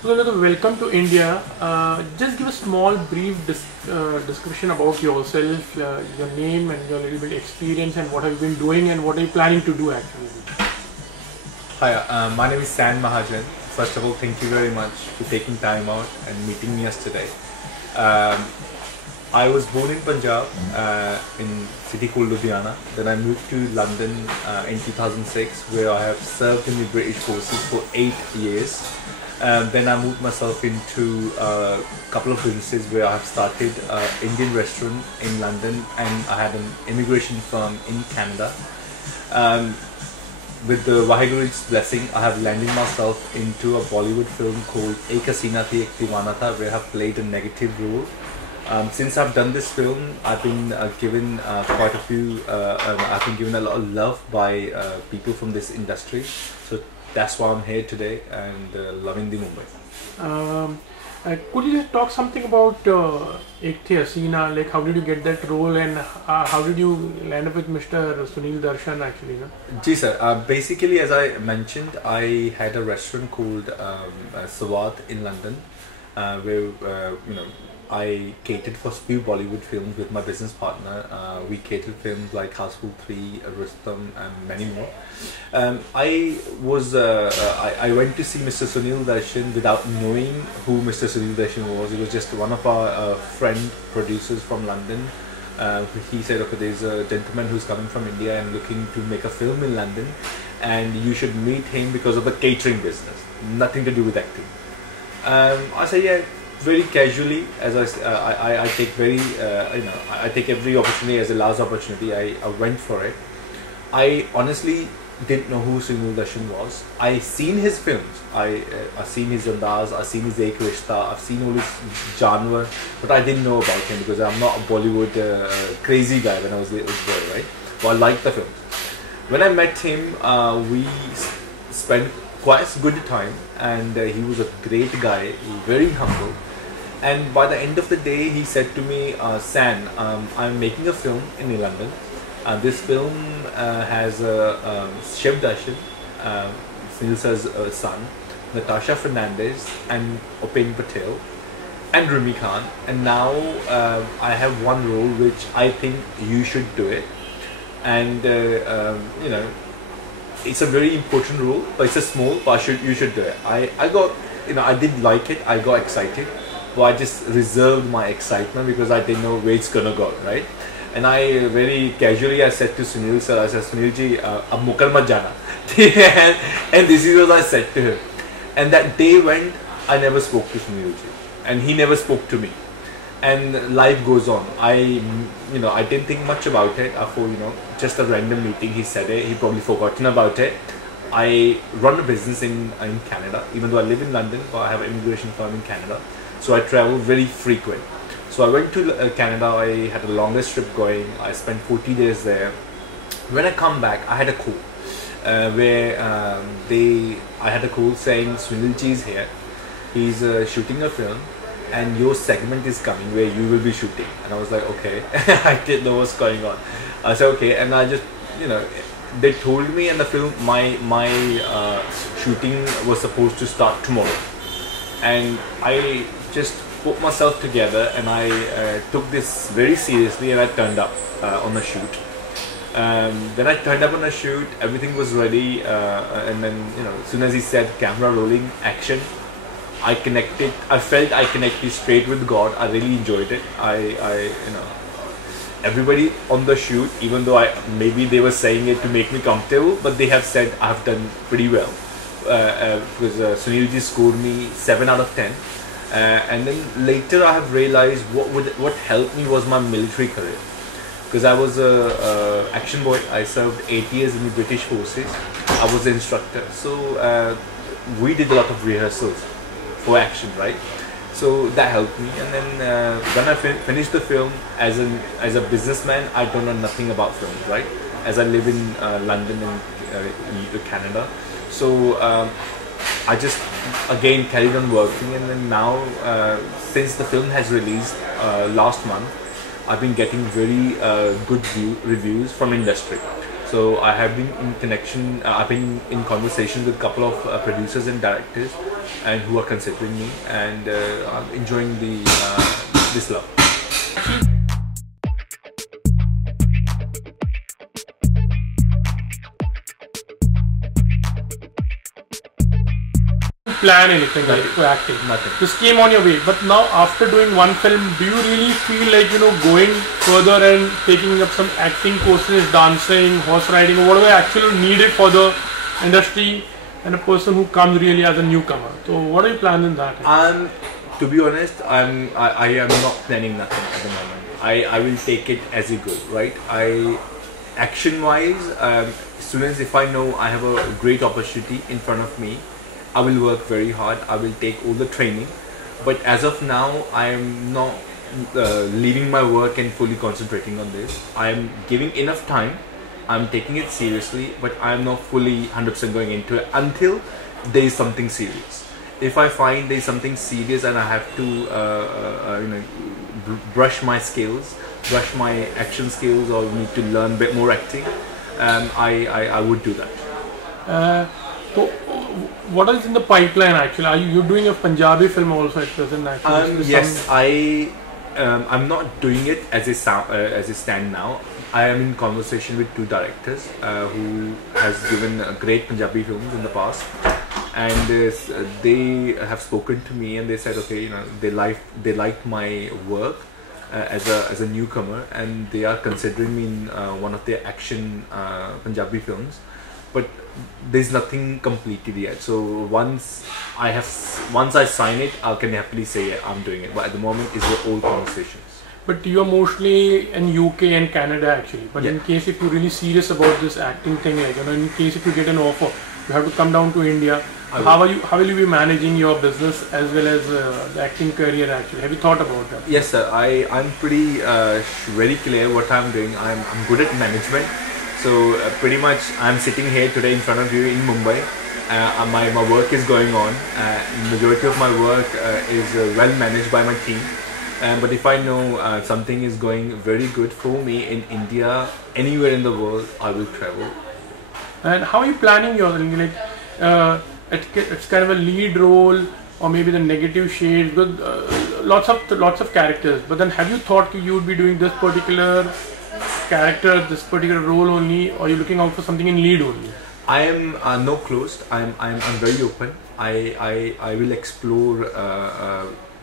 So, welcome to India. Just give a small, brief description about yourself, your name, and your little bit experience, and what have you been doing, and what are you planning to do actually. Hi, my name is MAHAJAN. First of all, thank you very much for taking time out and meeting me yesterday. Um, I was born in Punjab, in city called Ludhiana. Then I moved to London in 2006, where I have served in the British forces for 8 years. Then I moved myself into a couple of businesses where I have started an Indian restaurant in London, and I had an immigration firm in Canada. With the Vaheguru's blessing, I have landed myself into a Bollywood film called Ek Hasina Thi Ek Deewana Tha, where I have played a negative role. Since I've done this film, I've been given quite a few. I've been given a lot of love by people from this industry. So that's why I'm here today and loving the Mumbai. Could you just talk something about Ek Thi Hasina? Like, how did you get that role, and how did you land up with Mr. Sunil Darshan actually? No? Ji sir, basically as I mentioned, I had a restaurant called Swat in London, where I catered for a few Bollywood films with my business partner. We catered films like Houseful 3, Rustam, and many more. I went to see Mr. Sunil Darshan without knowing who Mr. Sunil Darshan was. It was just one of our friend producers from London. He said, okay, there's a gentleman who's coming from India and looking to make a film in London, and you should meet him because of the catering business, nothing to do with acting. I said, yeah, very casually, as I take I take every opportunity as a last opportunity. I went for it. I honestly didn't know who Sunil Darshan was. I seen his films. I seen his Andaz, I seen his Ek Rishta, I've seen all his genre, but I didn't know about him because I'm not a Bollywood crazy guy when I was a little boy, right? But I liked the films. When I met him, we spent quite a good time, and he was a great guy, very humble. And by the end of the day, he said to me, San, I'm making a film in London. This film has Shiv Darshan, Sunil sir's son, Natasha Fernandez, and Upen Patel, and Rumi Khan. And now I have one role which I think you should do it. And it's a very important role, but it's a small, but you should do it. I got, I did like it, I got excited. But I just reserved my excitement because I didn't know where it's gonna go, right? And I very casually I said to Sunil sir, I said, Sunil ji, ab mukal mat jana. And this is what I said to him. And that day went, I never spoke to Sunil ji, and he never spoke to me. And life goes on. I didn't think much about it. I thought, just a random meeting. He said it. He probably forgotten about it. I run a business in Canada, even though I live in London, but I have an immigration firm in Canada. So I travel very frequent. So I went to Canada. I had the longest trip going. I spent 40 days there. When I come back, I had a call where I had a call saying Sunil ji is here. He's shooting a film, and your segment is coming where you will be shooting. And I was like, okay. I didn't know what's going on. I said, okay. And I just, they told me in the film my shooting was supposed to start tomorrow. And I just put myself together, and I took this very seriously, and I turned up on the shoot. Then I turned up on a shoot, everything was ready, and then, as soon as he said camera rolling, action, I felt I connected straight with God. I really enjoyed it. Everybody on the shoot, even though maybe they were saying it to make me comfortable, but they have said I have done pretty well. Because Sunil ji scored me 7 out of 10. And then later I have realized what helped me was my military career. Because I was an action boy. I served 8 years in the British forces. I was an instructor. So we did a lot of rehearsals for action, right? So that helped me. And then when I finished the film, as a businessman, I don't know nothing about films, right? As I live in London and Canada. So I just again carried on working, and then now since the film has released last month, I've been getting very good reviews from industry. So I have been in connection. I've been in conversation with a couple of producers and directors, and who are considering me, and I'm enjoying the this love. Plan anything like for acting? Nothing. Just came on your way. But now after doing one film, do you really feel like, you know, going further and taking up some acting courses, dancing, horse riding, or whatever actually needed for the industry and a person who comes really as a newcomer? So what are you planning in that? To be honest, I am not planning nothing at the moment. I will take it as it goes, right? Action wise, as soon as if I know I have a great opportunity in front of me, I will work very hard. I will take all the training, but as of now, I am not leaving my work and fully concentrating on this. I am giving enough time. I'm taking it seriously, but I am not fully 100% going into it until there is something serious. If I find there is something serious and I have to, you know, brush my skills, brush my action skills, or need to learn a bit more acting, I would do that. So what is in the pipeline actually? Are you doing a Punjabi film also at present actually? Yes, I'm not doing it as a stand now. I am in conversation with two directors who has given great Punjabi films in the past, and they have spoken to me and they said, okay, you know, they liked my work as a newcomer, and they are considering me in one of their action Punjabi films. But there's nothing completed yet. So once I sign it, I can happily say, yeah, I'm doing it. But at the moment, it's the old conversations. But you are mostly in UK and Canada actually. But in case if you're really serious about this acting thing, like, you know, in case if you get an offer, you have to come down to India. How will you be managing your business as well as the acting career actually? Have you thought about that? Yes, sir. I'm pretty very clear what I'm doing. I'm good at management. So pretty much I'm sitting here today in front of you in Mumbai. My work is going on. Majority of my work is well managed by my team. But if I know something is going very good for me in India, anywhere in the world, I will travel. And how are you planning your, like, it's kind of a lead role or maybe the negative shades with lots of characters. But then have you thought you would be doing this particular character, this particular role only, or are you looking out for something in lead only? I am no closed. I'm very open. I will explore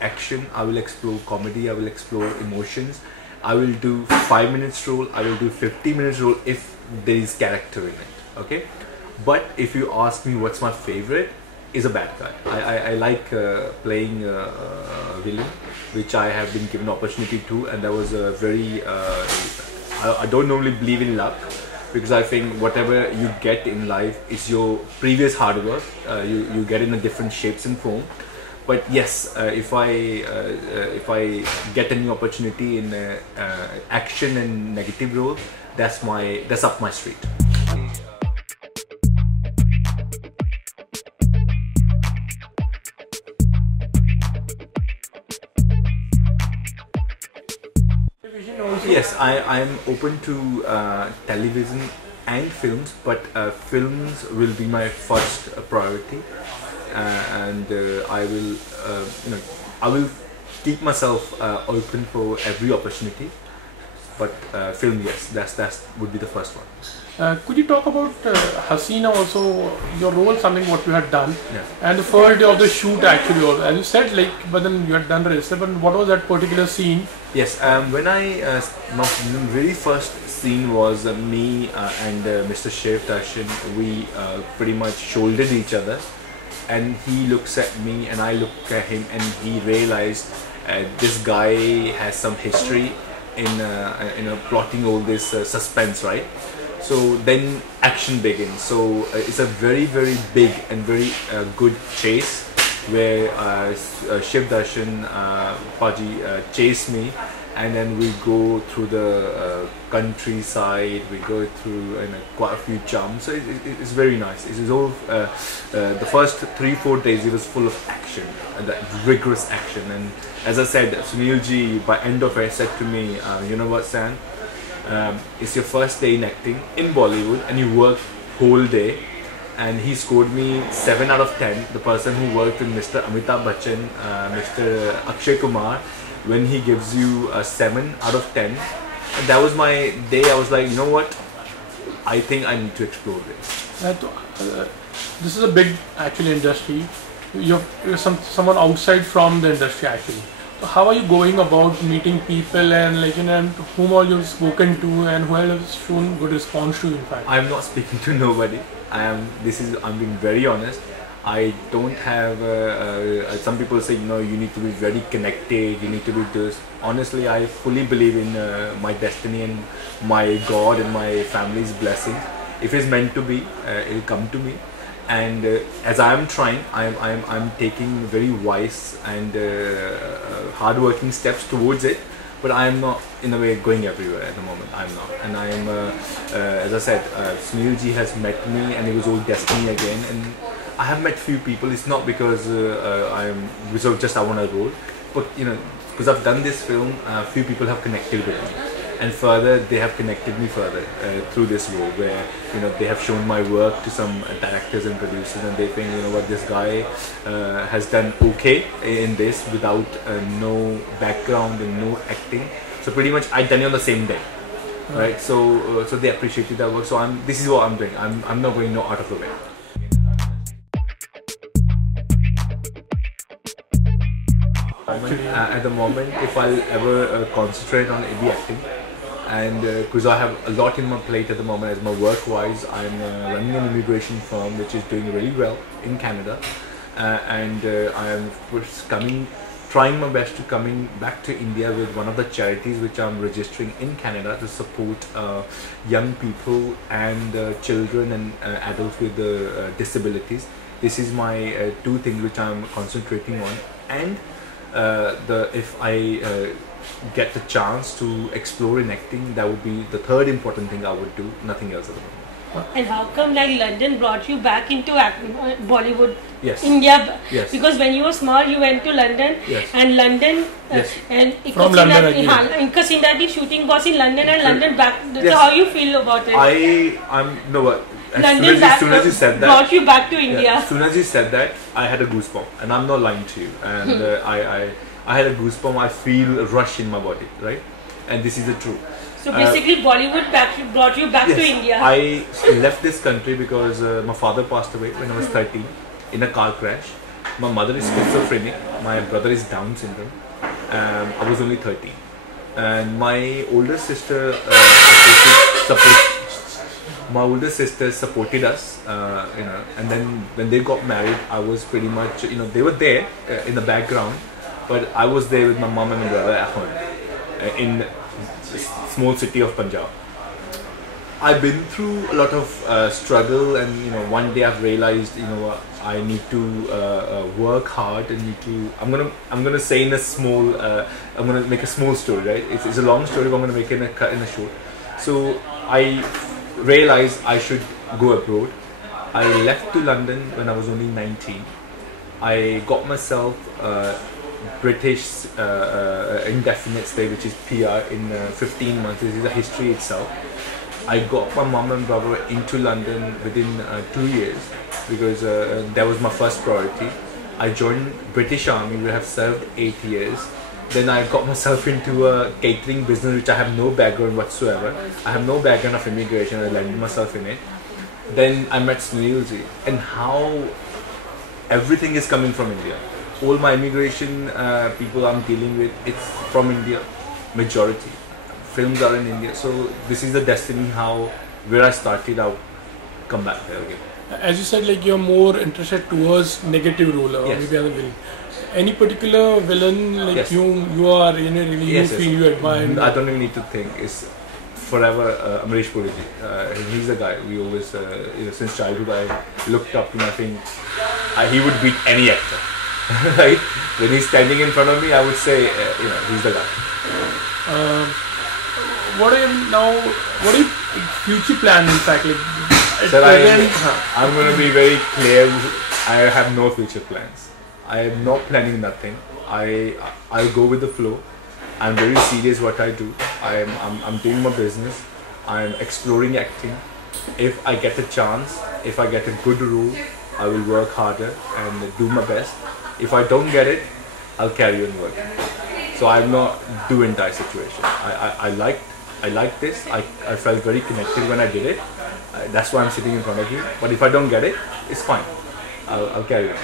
action. I will explore comedy. I will explore emotions. I will do 5 minutes role. I will do 50 minutes role if there is character in it. Okay, but if you ask me what's my favorite, is a bad guy. I like playing Villian, which I have been given opportunity to, and that was a very I don't normally believe in luck, because I think whatever you get in life is your previous hard work. You get in a different shapes and form. But yes, if I get a new opportunity in action and negative role, that's up my street. Yes, I am open to television and films, but films will be my first priority, and I will keep myself open for every opportunity. But film, yes, that would be the first one. Could you talk about Hasina also, your role, something what you had done, yeah, and the first day of the shoot actually, also, as you said, like, but then you had done register, but what was that particular scene? Yes, when my very first scene was me and Mr. Shiv Darshan, we pretty much shouldered each other, and he looks at me and I look at him, and he realized this guy has some history in plotting all this suspense, right? So then action begins. So it's a very, very big and very good chase, where Shiv Darshan Paji chased me, and then we go through the countryside, we go through quite a few jumps. So it's very nice. It is all the first 3-4 days, it was full of action, and that rigorous action. And as I said, Sunil ji by end of it said to me, you know what, Sam, it's your first day in acting in Bollywood and you work whole day. And he scored me 7 out of 10. The person who worked with Mr. Amitabh Bachchan, Mr. Akshay Kumar, when he gives you a 7 out of 10, and that was my day. I was like, you know what? I think I need to explore this. This is a big actually industry. You're someone outside from the industry actually. So how are you going about meeting people and like and whom all you've spoken to and who has shown good response to you in fact? I'm not speaking to nobody. I'm being very honest. I don't have some people say, you know, you need to be very connected, you need to be this. Honestly, I fully believe in my destiny and my God and my family's blessings. If it's meant to be, it'll come to me. And as I'm trying, I'm taking very wise and hard-working steps towards it. But I'm not, in a way, going everywhere at the moment. I'm not. And I'm, as I said, Sunil ji has met me and it was all destiny again. And I have met few people. It's not because because of just I want a role. But, you know, because I've done this film, few people have connected with me. And further, they have connected me further through this role where, you know, they have shown my work to some directors and producers and they think, you know what, this guy has done okay in this without no background and no acting. So pretty much I done it on the same day, right? So so they appreciated that work. So this is what I'm doing. I'm not going out of the way. At the moment, if I'll ever concentrate on the acting, and because I have a lot in my plate at the moment as my work-wise, I'm running an immigration firm which is doing really well in Canada, and I am trying my best to coming back to India with one of the charities which I'm registering in Canada to support young people and children and adults with disabilities. This is my two things which I'm concentrating on, and if I get the chance to explore in acting, that would be the third important thing I would do, nothing else at the moment. And how come like London brought you back into Bollywood? Yes. India? Yes. Because when you were small, you went to London. Yes. And London Yes. and From London again. Inka Sindati shooting was in London and London back. So Yes. how you feel about it? London as soon as you said that, brought you back to India. as soon as you said that, I had a goosebump, and I'm not lying to you. And I had a goosebump. I feel a rush in my body, right? And this is the truth. So basically, Bollywood brought you back Yes, to India. I left this country because my father passed away when I was 13 in a car crash. My mother is schizophrenic. My brother is Down syndrome. I was only 13, and my older sister supported us, you know. And then when they got married, I was pretty much, you know, they were there in the background, but I was there with my mom and my brother at home in the small city of Punjab. I've been through a lot of struggle, and you know, one day I've realized, you know, I need to work hard and need to. I'm gonna say in a small. I'm gonna make a small story, right? It's a long story, but I'm gonna make it in a short. So I realized I should go abroad. I left to London when I was only 19. I got myself British indefinite stay, which is PR, in 15 months. This is a history itself. I got my mom and brother into London within 2 years because that was my first priority. I joined British Army, we have served 8 years. Then I got myself into a catering business which I have no background whatsoever. I have no background of immigration, I landed myself in it. Then I met Sunil ji, and how everything is coming from India. All my immigration people I'm dealing with, it's from India, majority. Films are in India, so this is the destiny how where I started. I'll come back there again. As you said, like you're more interested towards negative role or Yes. maybe other villain. Any particular villain like Yes. you are, you know, really Yes, you yes. feel you admire? I don't even need to think. It's forever Amrish Puri ji. He's the guy we always, you know, since childhood I looked up to him. I think he would beat any actor. Right? When he's standing in front of me, I would say, you know, he's the guy. What are your future plans in fact? Like, Sir, I'm going to be very clear. I have no future plans. I am not planning nothing. I'll go with the flow. I'm very serious what I do. I'm doing my business. I'm exploring acting. If I get a chance, if I get a good role, I will work harder and do my best. If I don't get it, I'll carry on working. So I'm not do and die situation. I like this. I felt very connected when I did it. That's why I'm sitting in front of you. But if I don't get it, it's fine. I'll carry on.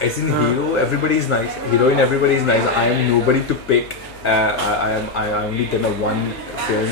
As in hero, everybody is nice. Heroine, everybody is nice. I am nobody to pick. I only done a one film.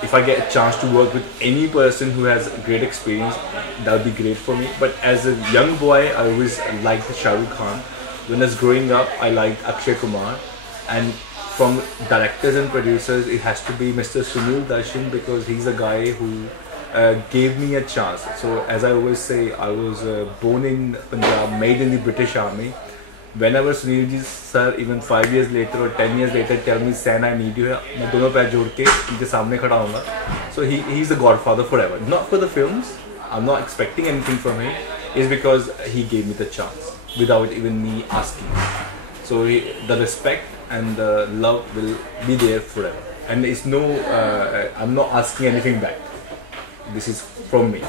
If I get a chance to work with any person who has great experience, that would be great for me. But as a young boy, I always liked Shah Rukh Khan. When I was growing up, I liked Akshay Kumar. And from directors and producers, it has to be Mr. Sunil Darshan, because he's the guy who gave me a chance. So as I always say, I was born in Punjab, made in the British Army. Whenever Sunil sir, even 5 years later or 10 years later, tell me, Sen, I need you, मैं दोनों पैर जोड़ के इनके सामने खड़ा होऊंगा. So he's the godfather forever. Not for the films. I'm not expecting anything from him. It's because he gave me the chance without even me asking. So the respect and the love will be there forever. And it's no, I'm not asking anything back. This is from me.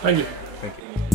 Thank you. Thank you.